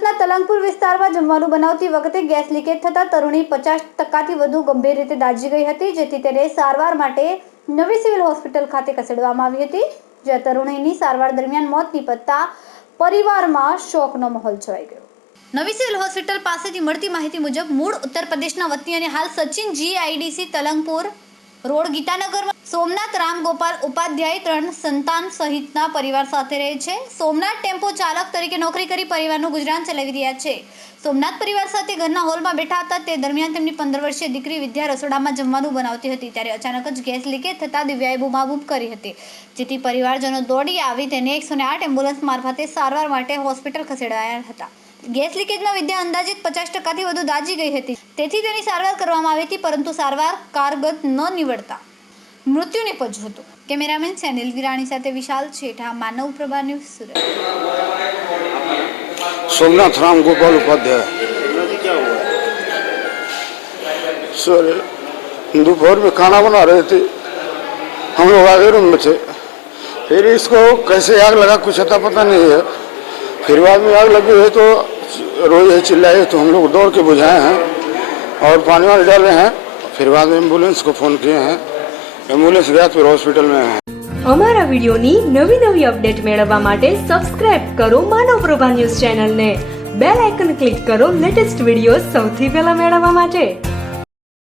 સુરતના તલંગપુર વિસ્તારમાં જમવાનું બનાવતી વખતે ગેસ લીકેજ થતાં તરુણી 50%થી વધુ ગંભીર રીતે દાઝી ગઈ હતી, જેથી તેને સારવાર માટે નવી સિવિલ હોસ્પિટલ ખાતે ખસેડવામાં આવી હતી, જ્યાં તરુણીની સારવાર દરમિયાન મોત નીપજતા પરિવારમાં શોકનો માહોલ છવાઈ ગયો. નવી સિવિલ હોસ્પિટલ પાસેથી મળતી માહિતી મુજબ મૂળ ઉત્તર પ્રદેશના વતની અને હાલ સચિન GIDC તલંગપુર રોડ ગીતાનગરમાં સોમનાથ રામગોપાલ ઉપાધ્યાય 3 સંતાન સહિતના પરિવાર સાથે રહે છે. સોમનાથ ટેમ્પો ચાલક તરીકે નોકરી કરી પરિવારનું ગુજરાન ચલાવી રહ્યા છે. સોમનાથ પરિવાર સાથે ઘરના હોલમાં બેઠા હતા. તે દરમિયાન તેમની 15 વર્ષીય દીકરી વિદ્યા રસોડામાં જમવાનું બનાવતી હતી, ત્યારે અચાનક જ ગેસ લીકેજ થતાં દિવ્યાએ બૂમાબૂમ કરી હતી, જેથી પરિવારજનો દોડી આવી તેને 108 એમ્બ્યુલન્સ મારફતે સારવાર માટે હોસ્પિટલ ખસેડાયા હતા. ગેસ લીકેજમાં વિદ્યા અંદાજિત 50%થી વધુ દાઝી ગઈ હતી, તેથી તેની સારવાર કરવામાં આવી હતી, પરંતુ સારવાર કારગત ન નીવડતા મૃત્યુ નિપજ્યું હતું. કેમેરામેન સેનિલ વિરાણી સાથે વિશાલ છેઠા, માનવ પ્રભા ન્યૂઝ, સુરત. सोमनाथ राम गोपाल उपाध्याय। सर दोपहर में खाना बना रहे थे, हम लोग आगे रूम में थे, फिर इसको कैसे आग लगा कुछ अता पता नहीं है। फिर बाद में आग लगी है तो रोए चिल्लाए तो हम लोग दौड़ के बुझाए हैं और पानी वाले डाले हैं। फिर बाद में एम्बुलेंस को फ़ोन किए हैं, एम्बुलेंस गया फिर हॉस्पिटल में है। અમારા વિડિયોની નવી અપડેટ મેળવવા માટે સબસ્ક્રાઇબ કરો માનવ પ્રભા ન્યૂઝ ચેનલને, બેલ આઇકન ક્લિક કરો લેટેસ્ટ વિડિયો સૌથી પહેલા મેળવવા માટે।